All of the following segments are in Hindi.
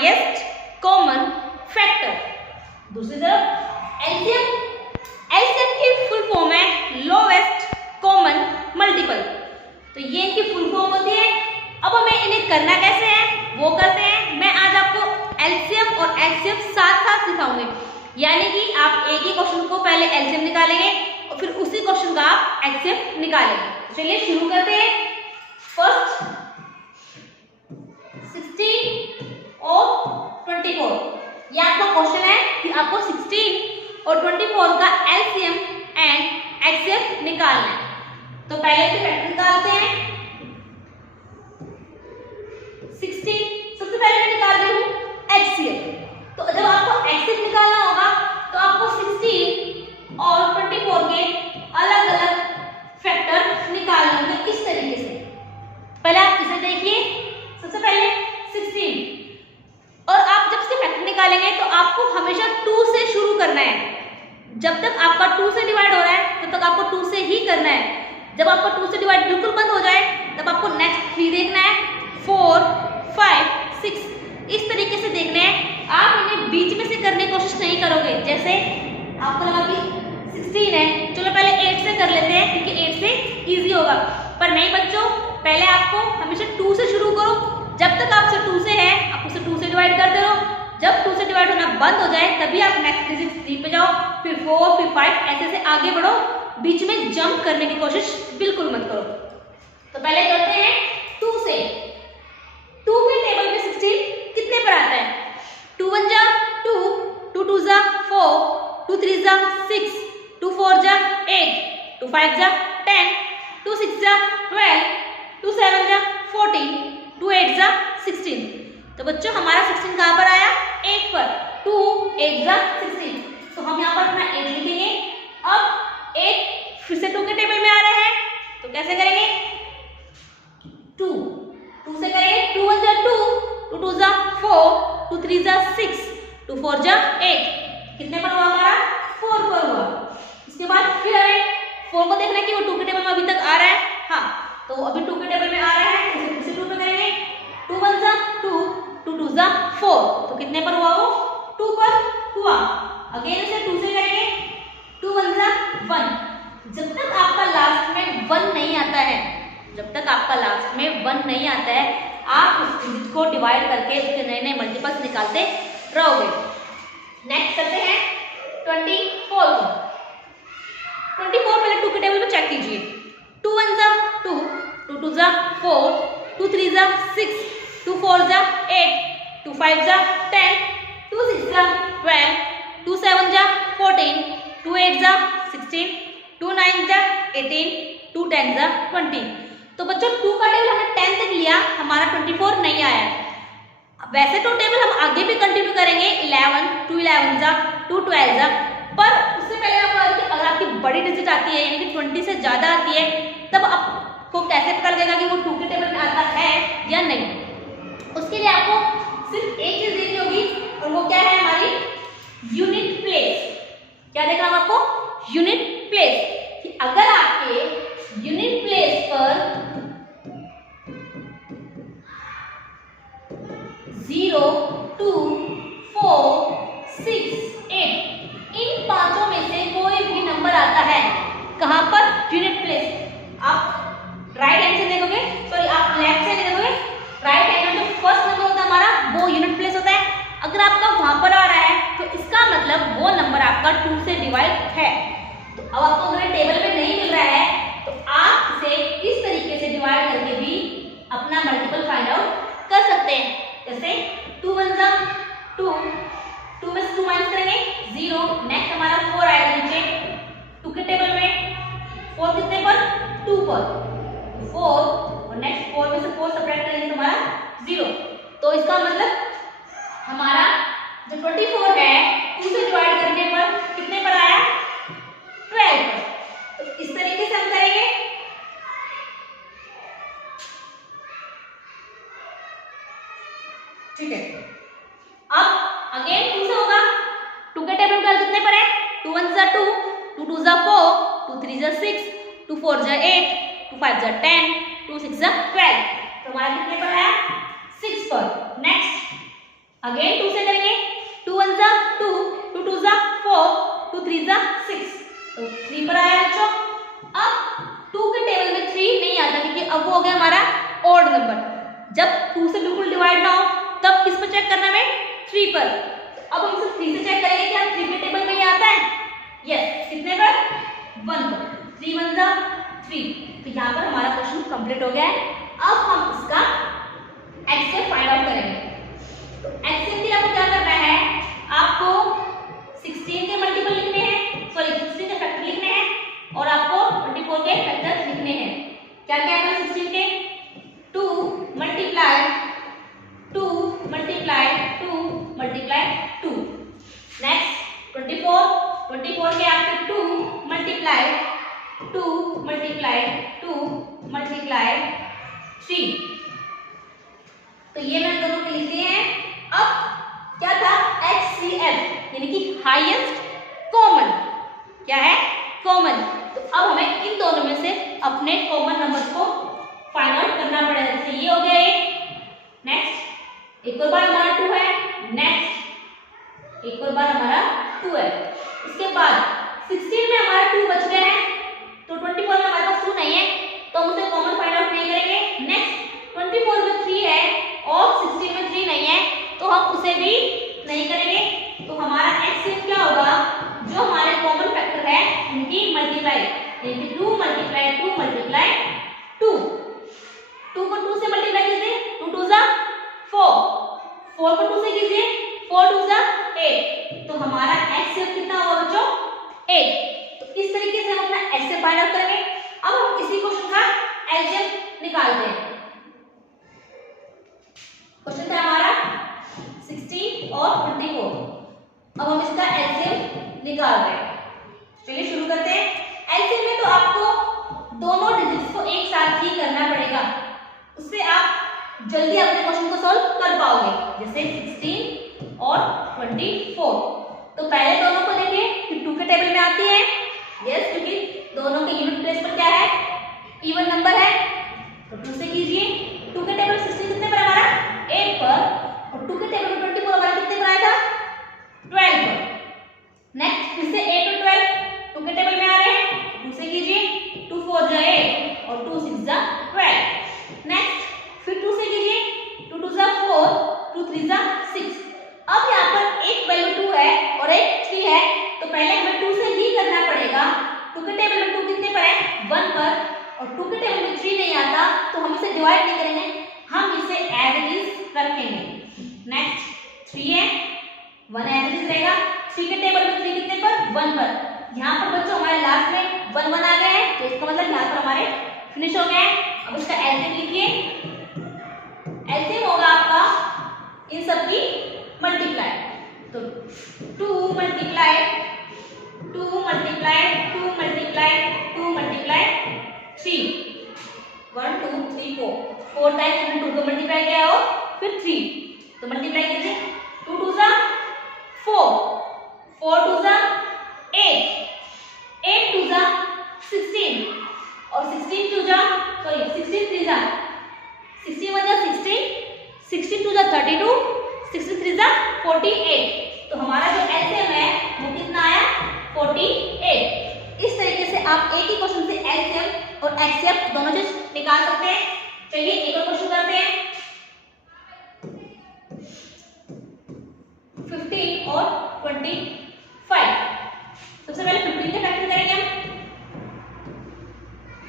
Highest common factor. दूसरी तरफ एलसीएम, एलसीएम की फुल फॉर्म है लोवेस्ट कॉमन मल्टीपल। तो ये इनकी फुल फॉर्म होती है। अब हमें इन्हें करना कैसे है वो करते हैं। मैं आज आपको एलसीएम और एचसीएफ साथ साथ सिखाऊंगी, यानी कि आप एक ही क्वेश्चन को पहले एलसीएम निकालेंगे और फिर उसी क्वेश्चन का आप एचसीएफ निकालेंगे। चलिए शुरू करते हैं। फर्स्ट 16 और 24, ये आपका क्वेश्चन है कि आपको 16 और 24 का एलसीएम एंड एचसीएफ निकालना है। तो पहले से फैक्टर निकालते हैं। 16 सबसे पहले मैं निकाल रही हूँ एचसीएफ। तो जब आपको एचसीएफ निकालना होगा तो आपको 16 और 24 के अलग अलग फैक्टर निकालने होंगे इस तरीके से। पहले आप इसे देखिए। सबसे पहले 16 और आप जब से फैक्टर निकालेंगे तो आपको हमेशा 2 से शुरू करना है। जब तक आपका 2 से डिवाइड हो रहा है तब तक आपको 2 से ही करना है। जब आपका 2 से डिवाइड बिल्कुल बंद हो जाए तब आपको नेक्स्ट 3 देखना है, 4, 5, 6 इस तरीके से देखने हैं। आप इन्हें बीच में से करने की कोशिश नहीं करोगे। जैसे आपको लगा कि 16 है, चलो पहले 8 से कर लेते हैं क्योंकि 8 से इजी होगा। पर नहीं बच्चों, पहले आपको हमेशा 2 से शुरू करो। जब तक आपसे 2 से है आप उसे 2 से डिवाइड करते रहो। जब 2 से डिवाइड होना बंद हो जाए तभी आप नेक्स्ट डिजिट 3 पे जाओ, फिर 4, फिर 5 ऐसे से आगे बढ़ो। बीच में जंप करने की कोशिश बिल्कुल मत करो। तो पहले करते हैं 2 से। 2 के टेबल में 16 कितने पर आता है? 2 1 जा 2, 2 2 जा 4, 2 3 जा 6, 2 4 जा 8, 2 5 जा 10, 2 6 जा 12, 2 7 जा 14, 2 8 जा 16। तो बच्चों हमारा 16 कहाँ पर आया? 8 पर। 2 8 जा 16। तो हम यहाँ पर अपना 8 लिखेंगे। अब 8 फिर से 2 के टेबल में आ रहा है तो कैसे करेंगे? 2 से करेंगे। 2 1 जा 2, 2 2 जा 4, 2 3 जा 6, 2 4 जा 8। कितने पर हुआ हमारा? 4 पर हुआ। इसके बाद फिर हमें 4 को देखना है कि वो 2 के टेबल में अभी तक आ रहा है। हाँ, तो अभी 2 के टेबल में आ रहा है तो फिर से 2 पे करेंगे। 2 1 जा 2, 2 2 जा 4। तो कितने पर हुआ वो? 2 पर हुआ। अगेन इसे 2 से करेंगे। 2 1 जा 1। जब तक आपका लास्ट में 1 नहीं आता है, जब तक आपका लास्ट में 1 नहीं आता है, आप उस डिजिट को डिवाइड करके उसके नए नए मल्टीपल्स निकालते रहोगे। नेक्स्ट करते हैं 24 को। 24 पहले 2 के टेबल में चेक कीजिए। 2 1 जा 2, 2 2 जा 4, 2 3 जा 6, 2 4 जा 8, 2 5 जा 10, 2 6 जा 12, 2 7 जा 14, 2 8 जा 16, 2 9 जा 18, 2 10 जा 20। तो बच्चों 2 का टेबल हमने 10 तक लिया, हमारा 24 नहीं आया। वैसे तो टेबल हम आगे भी कंटिन्यू करेंगे। 11, 2 11 जा 2 12 जा। पर उससे पहले आपको अगर आपकी बड़ी डिजिट आती है यानी कि 20 से ज्यादा आती है तब आपको कैसे पता लगेगा कि वो 2 के टेबल में आता है या नहीं? उसके लिए आपको सिर्फ एक चीज देखनी होगी और वो क्या है? हमारी यूनिट प्लेस। क्या देखना होगा आपको? Unit place. कि अगर आपके यूनिट प्लेस पर 0, 2, 4, 6, 8 इन पांचों में से कोई भी नंबर आता है, कहां पर? Unit place. आप राइट हैंड से देखोगे, सॉरी आप लेफ्ट से देखोगे, राइट हैंड में जो फर्स्ट नंबर होता है हमारा वो यूनिट प्लेस होता है। अगर आपका वहां पर आ रहा है तो इसका मतलब वो नंबर आपका 2 से डिवाइड है। तो अब आपको अगर टेबल में नहीं मिल रहा है तो आप इसे इस तरीके से डिवाइड करके भी अपना मल्टीपल फाइंड आउट कर सकते हैं। जैसे 2 1 जा 2, 2 में से 2 माइनस करेंगे 0। नेक्स्ट हमारा 4 आएगा नीचे 2 के टेबल में। 4 कितने पर? 2 पर 4 और नेक्स्ट 4 में से 4 सब्ट्रैक्ट करेंगे तो हमारा 0। तो इसका मतलब हमारा जो 24 है 2 से डिवाइड करने पर कितने पर आया? 12 पर। तो इस तरीके से हम करेंगे। ठीक है। अब अगेन 2 से होगा। 2 के टेबल पर कितने पर है? 2 1 जा 2, 2 2 जा 4, 2 3 जा 6, 2 4 जा 8, 2 5 जा 10, 2 6 जा 12। तो हमारा कितने पर है? 6 पर। नेक्स्ट अगेन 2 से करेंगे, 2 1 जा 2, 2 2 जा 4, 2 3 जा 6, तो 3 पर आया बच्चों। अब 2 के टेबल में 3 नहीं आता क्योंकि अब वो हो गया हमारा ऑड नंबर। जब 2 से बिल्कुल डिवाइड ना हो तब किस पर चेक करना है, 3 पर। तो अब हम इसे 3 से चेक करेंगे, क्या 3 के टेबल में ही आता है? यस, कितने पर? 1 पर। 3 1 जा 3, तो यहाँ पर हमारा क्वेश्चन कंप्लीट हो गया है। अब हम इसका एक्सएफ फाइंड आउट करेंगे। तो एक्सएफ के लिए आपको क्या करना है, आपको 16 के मल्टीपल लिखने हैं, सॉरी 16 के फैक्टर लिखने हैं और आपको 24 के फैक्टर लिखने हैं। क्या क्या है 16 के? 2 मल्टीप्लाई 2 मल्टीप्लाई 2 मल्टीप्लाई 2। नेक्स्ट 24 के आपके 2 मल्टीप्लाई 2 मल्टीप्लाई 2 मल्टीप्लाई 3। तो ये मैंने दोनों के लिख दिए हैं। अब क्या था, HCF यानी कि हाईएस्ट कॉमन, क्या है? कॉमन। तो अब हमें इन दोनों में से अपने कॉमन नंबर को फाइंड आउट करना पड़ेगा। जैसे ये हो गया एक, नेक्स्ट एक और बार हमारा 2 है, नेक्स्ट एक और बार हमारा 2 है। इसके बाद 16 में हमारा 2 बच गया है, तो 24 में हमारे पास 2 नहीं है तो हम उसे कॉमन फाइंड आउट नहीं करेंगे। नेक्स्ट 24 में 3 है और 16 में 3 नहीं है तो हम उसे भी नहीं करेंगे। तो हमारा एक्सएफ क्या होगा, जो हमारे कॉमन फैक्टर है उनकी मल्टीप्लाई, यानी 2 मल्टीप्लाई 2 मल्टीप्लाई 2। 2 को 2 से मल्टीप्लाई कीजिए, 2 2 जा 4, 4 को 2 से कीजिए, 4 2 जा 8। तो हमारा एक्सएफ कितना होगा बच्चों? 8। तो इस तरीके से हम अपना एक्सएफ फाइंड आउट करेंगे। अब हम इसी क्वेश्चन का एलसीएम निकालते हैं। क्वेश्चन था हमारा 16 और 24। अब हम इसका एलसीएम निकाल रहे हैं। चलिए शुरू करते हैं। एलसीएम में तो आपको दोनों डिजिट्स को एक साथ ही करना पड़ेगा, उससे आप जल्दी अपने क्वेश्चन को सॉल्व कर पाओगे। जैसे 16 और 24, तो पहले दोनों को देखिए कि 2 के टेबल में आती है। यस, क्योंकि दोनों के यूनिट प्लेस पर क्या है, इवन नंबर है, तो 2 से कीजिए। 2 के टेबल 16 कितने पर हमारा? 8 पर, और 2 के टेबल में 24 हमारा कितने पर आया था? 12 पर। नेक्स्ट फिर से 8 और 12 2 के टेबल में आ रहे हैं, 2 से कीजिए। 2 4 जा 8 और 2 6 जा 12। नेक्स्ट फिर 2 से कीजिए, 2 2 जा 4, 2 3 जा 6। अब यहाँ पर एक वैल्यू 2 है और एक 3 है, तो पहले हमें 2 से ही करना पड़ेगा। 2 के टेबल में 2 कितने पर है? 1 पर, और 2 के टेबल में 3 नहीं आता तो हम इसे डिवाइड नहीं करेंगे, हम इसे एज इट इज रखेंगे। नेक्स्ट 3 है, 1 एज इट इज रहेगा। 3 के टेबल में 3 कितने पर? 1 पर। यहाँ पर बच्चों हमारे लास्ट में 1 1 आ गया है, तो इसका मतलब यहाँ पर हमारे फिनिश हो गया है। अब इसका एलसीएम लिखिए। एलसीएम होगा आपका इन सब की मल्टीप्लाई, तो 2 multiply 2 multiply 2 multiply 2 multiply 3, 1 2 3 4 times हमने 2 को मल्टीप्लाई किया और फिर 3, तो मल्टीप्लाई कीजिए। 2 2 जा 4, 4 2 जा 8, 8 2 जा 16, और 16 2 जा 16 3 जा 16 1 जा 16, 16 2 जा 32, 16 3 जा 48। तो हमारा जो एलसीएम है वो कितना आया? 48। इस तरीके से आप एक ही क्वेश्चन से एलसीएम और एक्सएफ दोनों चीज निकाल सकते हैं। चलिए एक और क्वेश्चन करते हैं। 15 और 25। सबसे पहले 15 के फैक्टर करेंगे हम।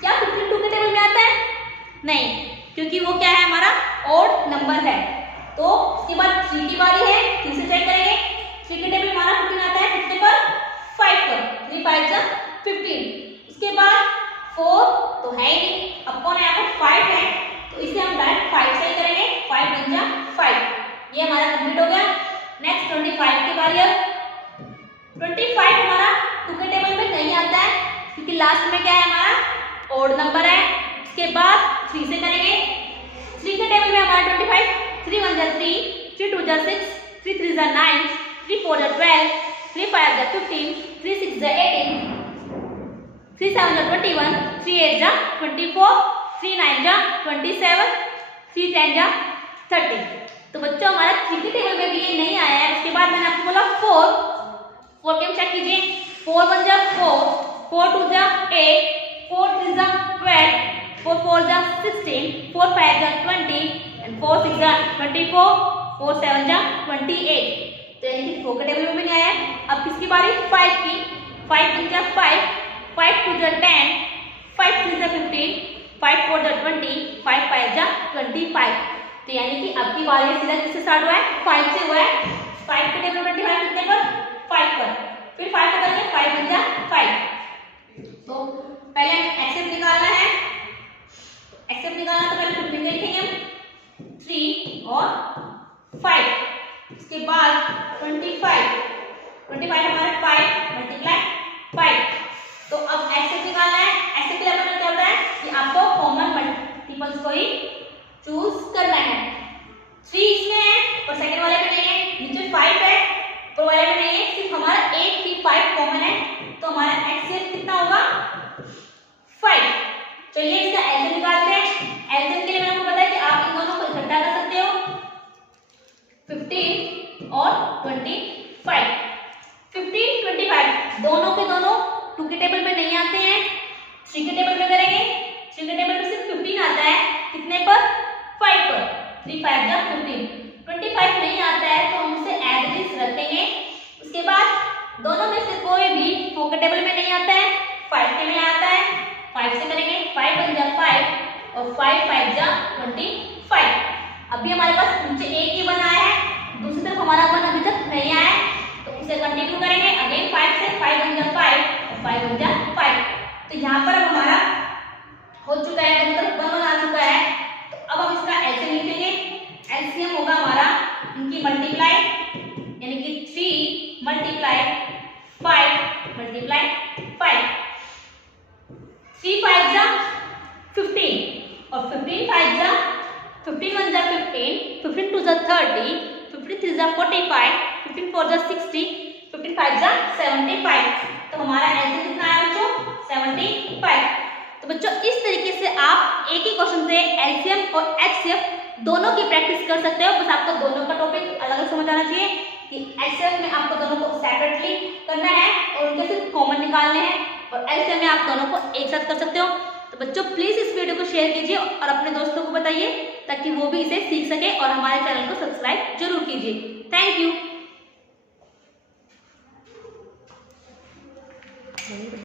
क्या 15 2 के टेबल में आता है? नहीं, क्योंकि वो क्या है, हमारा ऑड नंबर है। तो उसके बाद 3 की बारी है, 3 से चेक करेंगे। 3 के टेबल हमारा 15 आता है कितने पर? 5 पर। 3 5 जा 15। उसके बाद 4 तो है ही नहीं, अब कौन है यहाँ पर? 5 है, तो इसे हम डायरेक्ट 5 से ही करेंगे। 5 1 जा 5, ये हमारा कंप्लीट हो गया। नेक्स्ट 25 की बारी है। 25 हमारा 2 के टेबल में नहीं आता है, क्योंकि लास्ट में क्या है, हमारा ऑड नंबर है। उसके बाद 3 से करेंगे। 3 के टेबल में हमारा 25, 3 1 जा 3, 3 2 जा 6, 3 3 जा 9, 3 4 जा 12, 3 5 जा 15, 3 6 जा 18, 3 7 जा 21, 3 8 जा 24, 3 9 जा 27, 3 10 जा 30। तो बच्चों हमारा 3 के टेबल में भी 4 1 जा 4, 4 2 जा 8, 4 3 जा 12, 4 4 जा 16, 4 5 जा 20 एंड 4 6 जा 24, 4 7 जा 28। तो यानी कि 4 के टेबल में भी नहीं आया। अब किसकी बारी? 5 की। 5 3 जा 5, 5 2 जा 10, 5 3 जा 15, 5 4 जा 20, 5 5 जा 25। तो यानी कि अब की बारी सीधा किससे स्टार्ट हुआ है? 5 से हुआ है। 5 के टेबल में 25 कितने पर? 5 पर। फिर 5 को करेंगे 5 1 जा 5। तो पहले एक्सेप्ट निकालना है। एक्सेप्ट निकालना तो पहले 15 के लिखेंगे हम 3 और 5। इसके बाद 25 हमारा 5 मल्टीप्लाई 5। तो अब एक्सेप्ट निकालना है। एक्सेप्ट के लिए अपना क्या होता है कि आपको कॉमन मल्टीपल्स को ही चूज करना है। 3 इसमें है और सेकंड वाले में नहीं है, नीचे 5 है ऊपर वाले में नहीं है, सिर्फ हमारा 8 3 5 कॉमन है। तो हमारा एक्सेप्ट कितना होगा? 5। चलिए इसका एलसीएम निकालते हैं। एलसीएम के लिए मैंने आपको बताया कि आप इन दोनों को इकट्ठा कर सकते हो, 15 और 25। 15 25 दोनों के दोनों 2 के टेबल में नहीं आते हैं, 3 के टेबल में करेंगे। 3 के टेबल में सिर्फ 15 आता है, कितने पर? 5 पर। 3 5 जा 15। 25 नहीं आता है तो हम उसे एज इट इज रखेंगे। उसके बाद दोनों में से कोई भी 4 के टेबल में नहीं आता है, 5 के में आता है, 5 से करेंगे। 5 1 जा 5 और 5 5 जा 25। अभी हमारे पास नीचे एक ही बना है, दूसरी तरफ हमारा वन अभी तक नहीं आया है, तो उसे कंटिन्यू करेंगे अगेन 5 से। 5 1 जा 5 और 5 1 जा 5। तो यहाँ पर अब हमारा हो चुका है, दोनों तरफ 1 1 आ चुका है। तो अब हम इसका एलसीएम लिखेंगे। एलसीएम होगा हमारा इनकी मल्टीप्लाई, यानी कि 3 मल्टीप्लाई 5 मल्टीप्लाई 5। 3 5 जा 15 और 15 5 जा 15 1 जा 15, 15 2 जा 30, 15 3 जा 45, 15 4 जा 60, 15 5 जा 75। तो हमारा एलसीएम कितना आया बच्चों? 75। तो बच्चों इस तरीके से आप एक ही क्वेश्चन से एलसीएम और एचसीएफ दोनों की प्रैक्टिस कर सकते हो। बस आपको दोनों का टॉपिक अलग अलग समझ आना चाहिए कि एचसीएफ में आपको दोनों को सेपरेटली करना है और उनके सिर्फ कॉमन निकालने हैं, और एलसीएम में आप दोनों को एक साथ कर सकते हो। तो बच्चों प्लीज इस वीडियो को शेयर कीजिए और अपने दोस्तों को बताइए ताकि वो भी इसे सीख सके, और हमारे चैनल को सब्सक्राइब जरूर कीजिए। Thank you.